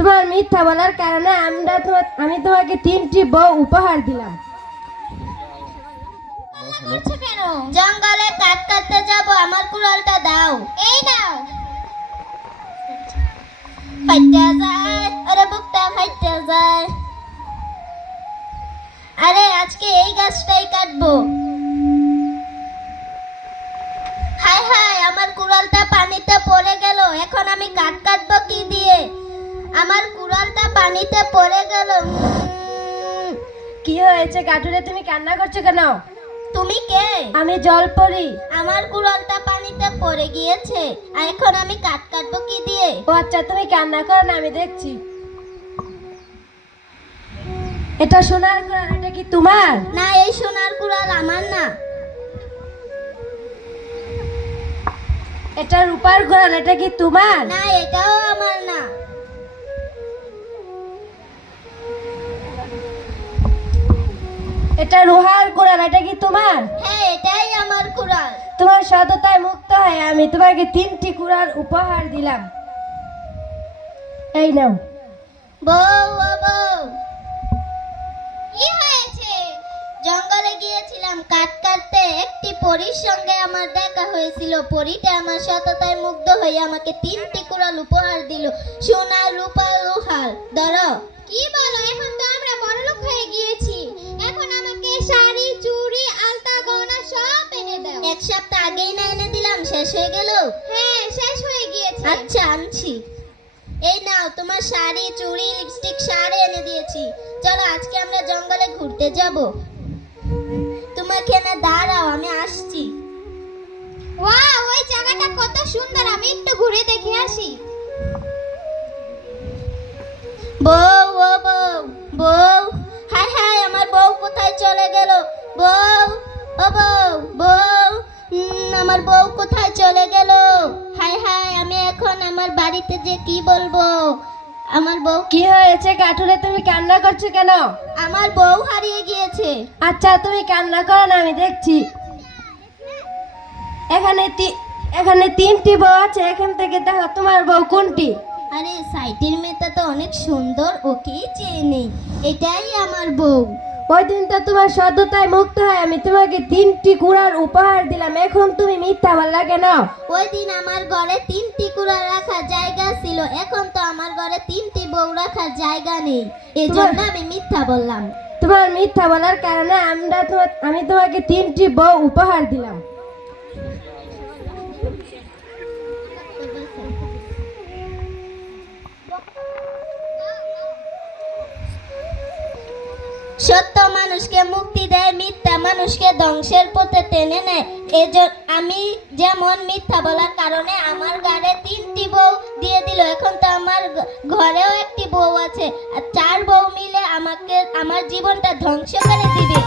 তোমার মিথ্যা বলার কারণে আমি তোমাকে 3টি বউ উপহার দিলাম। কেন? জঙ্গলে কাঠ কাটতে যাব, আমার কুড়ালটা দাও। এই নাও। ফাইটা যায়, আরে বুকটা ফাইটা যায়। আরে আজকে এই গাছটাই কাটবো। হায় হায়, আমার কুড়ালটা পানিতে পড়ে গেল। এখন আমি কাঠ কাটবো কি দিয়ে? আমার কুড়ালটা পানিতে পড়ে গেল। কি হয়েছে কাঠুরে, তুমি কান্না করছো কেন? তুমি কে? আমি জলপরি। আমার কুড়ালটা পানিতে পড়ে গিয়েছে, আর এখন আমি কাঠ কাটবো কি দিয়ে? ও আচ্ছা, তুমি কান্না করো না, আমি দেখছি। এটা সোনার কুড়াল, এটা কি তোমার? না, এই সোনার কুড়াল আমার না। এটা রূপার কুড়াল, এটা কি তোমার? না, এটাও আমার না। এটা লোহার কুড়াল, এটা কি তোমার? হ্যাঁ, এটাই আমার কুড়াল। তোমার সততায় মুক্ত হয়ে আমি তোমাকে 3টি কুড়াল উপহার দিলাম। এই নাও। বউ ও বউ, কি হয়েছে? জঙ্গলে গিয়েছিলাম কাঠ কাটতে, একটি পরীর সঙ্গে আমার দেখা হয়েছিল। পরীটা আমার সততায় মুগ্ধ হয়ে আমাকে 3টি কুড়াল উপহার দিল, সোনা রূপা লোহার। ধরো। কি বলো? এখন তো আমরা বড়লোক হয়ে গিয়েছি। এখন আমাকে শাড়ি, চুড়ি, আলতা, গয়না সব এনে দাও। এক সপ্তাহ আগেই না এনে দিলাম, শেষ হয়ে গেল? হ্যাঁ, শেষ হয়ে গিয়েছে। আচ্ছা, আনছি। এই নাও, তোমার শাড়ি, চুড়ি, লিপস্টিক সারে এনে দিয়েছি। চলো আজকে আমরা জঙ্গলে ঘুরতে যাব। তোমাকে না দাঁড়াও, আমি আসছি। ওয়াও, ওই জায়গাটা কত সুন্দর, আমি একটু ঘুরে দেখে আসি। বউ ও বউ, বউ, হায় হায়, আমার বউ কোথায় চলে গেল? বউ ও বউ, বউ, আমার বউ কোথায় চলে গেল? হায় হায়, আমি এখন আমার বাড়িতে যে কি বলবো? আমার বউ। কি হয়েছে কাঠুরে, তুমি কান্না করছো কেন? আমার বউ হারিয়ে গিয়েছে। আচ্ছা, তুমি কান্না করো না, আমি দেখছি। এখানে 3টি বউ আছে, এখান থেকে দেখো তোমার বউ কোনটি? আরে সাইটের মেয়েটা তো অনেক সুন্দর, ওকেই চেয়ে নেই। এটাই আমার বউ। ওই দিন তো তোমার সততায় মুক্ত হয়ে আমি তোমাকে 3টি কুড়াল উপহার দিলাম, এখন তুমি মিথ্যা বললা কেন? ওই দিন আমার ঘরে 3টি কুড়াল রাখার জায়গা ছিল, এখন তো আমার ঘরে 3টি বউ রাখার জায়গা নেই, এজন্য আমি মিথ্যা বললাম। তোমার মিথ্যা বলার কারণে আমি তোমাকে 3টি বউ উপহার দিলাম। সত্য মানুষকে মুক্তি দেয়, মিথ্যা মানুষকে ধ্বংসের পথে টেনে নেয়। এজন্য আমি যেমন মিথ্যা বলার কারণে আমার ঘরে 3টি বউ দিয়ে দিল, এখন তো আমার ঘরেও একটি বউ আছে, আর 4 বউ মিলে আমাকে আমার জীবনটা ধ্বংস করে দিবে।